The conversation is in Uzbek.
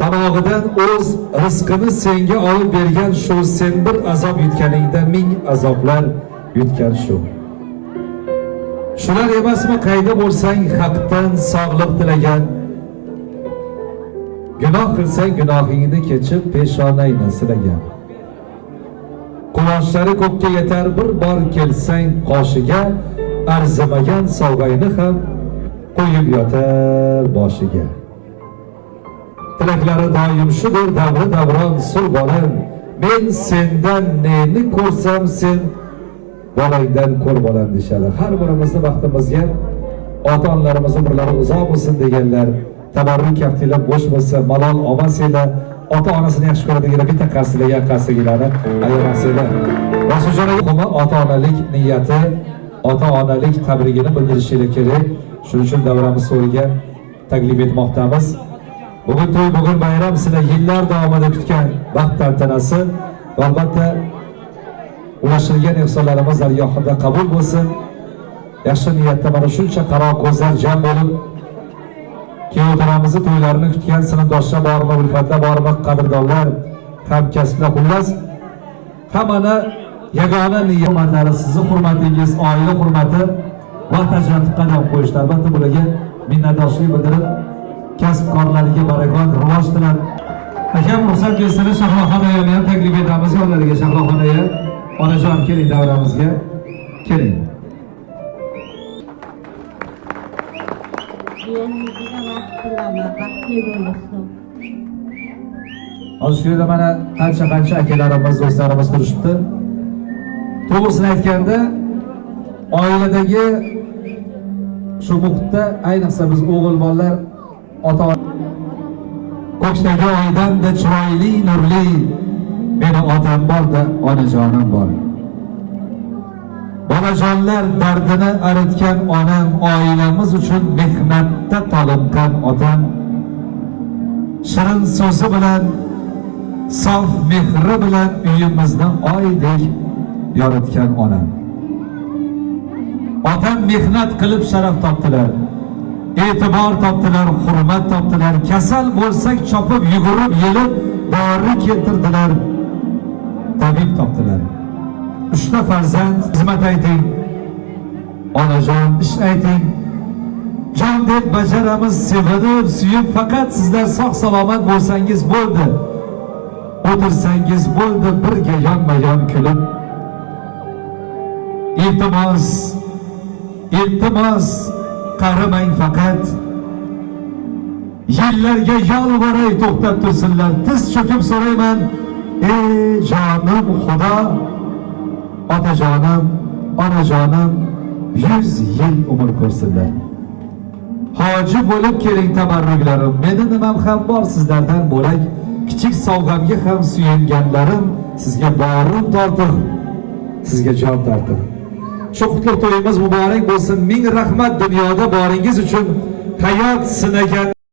tomog'idan o'z rizqini senga olib bergan shu, sen bir azob yutganingda ming azoblar yutgan shu. Shular emasmi qayda bo'lsang haqdan sog'liq tilagan, gunoh qilsang gunohingni kechib peshonangni silagan. Quvoshlari ko'kka yetar bir bor kelsang qoshiga, arzimagan sovg'ayni ham qo'yib yotar boshiga. Tilaklari doim shudir davri davron sul bolam, men sendan neni ko'rsam sen bolangdan ko'r bolam deshadi. Har birimizni vaqtimizga ota-onalarimiz umrlari uzoq bo'lsin deganlar, tabarruk kaftilar bo'sh bo'lsa, malol olmasanglar, ota-onasini yaxshi ko'radiganlar bitta qarsilagan qarsigilarni ayamasanglar. Boshqacha ota-onalik niyati, ota-onalik tabrigini bildirishingiz kerak. Shuning uchun davramiz so'riga taklif etmoqdamiz. Bugun to'y, bugun bayram, sizlar yillar davomida kutgan baxt tantanasi va albatta ulashilgan ehsonlarimiz dargohida qabul bo'lsin. Yaxshi niyatda mana shuncha qaro ko'zlar jam bo'lib kuyovlarimizni to'ylarini kutgan sinfdoshlar bormi, ulfatlar bormi, qadrdonlar, hamkasblar, xullas hammani yagona niyatlari sizni hurmatingiz, oila hurmati vaqt ajratib qadam qo'yishdi. Albatta bularga minnatdorchilik bildirib, kasbkorlarga barakot, rivoj tilab, akam ruxsat bersangiz Shahroxon ayolni ham taklif etamiz. Yo'llariga Shahroxon ayol, onajon keling, davramizga keling. Hozir shu yerda mana qancha akalarimiz, do'stlarimiz turishibdi. To'g'risini aytganda, oiladagi shu muhitda ayniqsa biz o'g'il bolalar ota ko'ksdagi oydan-da chiroyli, nurli meni otam bor-da, onajonim bor. Bolajonlar dardini aritgan onam, oilamiz uchun mehnatda toliqqan otam, shirin so'zi bilan, sof mehri bilan uyimizni oydek yoritgan onam. Otam mehnat qilib sharaf topdilar, e'tibor topdilar, hurmat topdilar. Kasal bo'lsak chopib, yugurib, yelib dori keltirdilar, tabib topdilar. 3 ta farzand xizmat ayting, onajon ish ayting. Jon deb bajaramiz, sevinib, suyib, faqat sizlar sog' salomat bo'lsangiz bo'ldi. O'tirsangiz bo'ldi birga yonma-yon kulib. Iltimos, qaramang faqat. Yillarga yolvoray to'xtab tursinlar. Tiz cho'kib so'rayman, ey jonim Xudo, otajonim, onajonim 100 yil umr ko'rsinlar. Hoji bo'lib keling tabarruklarim, meni nimam ham bor sizlardan bo'lak. Kichik sovg'amga ham suyanganlarim, sizga borim tortiq, sizga jon tortiq. Shu qutlug' to'yimiz muborak bo'lsin. Ming rahmat dunyoda boringiz uchun, hayot sinagan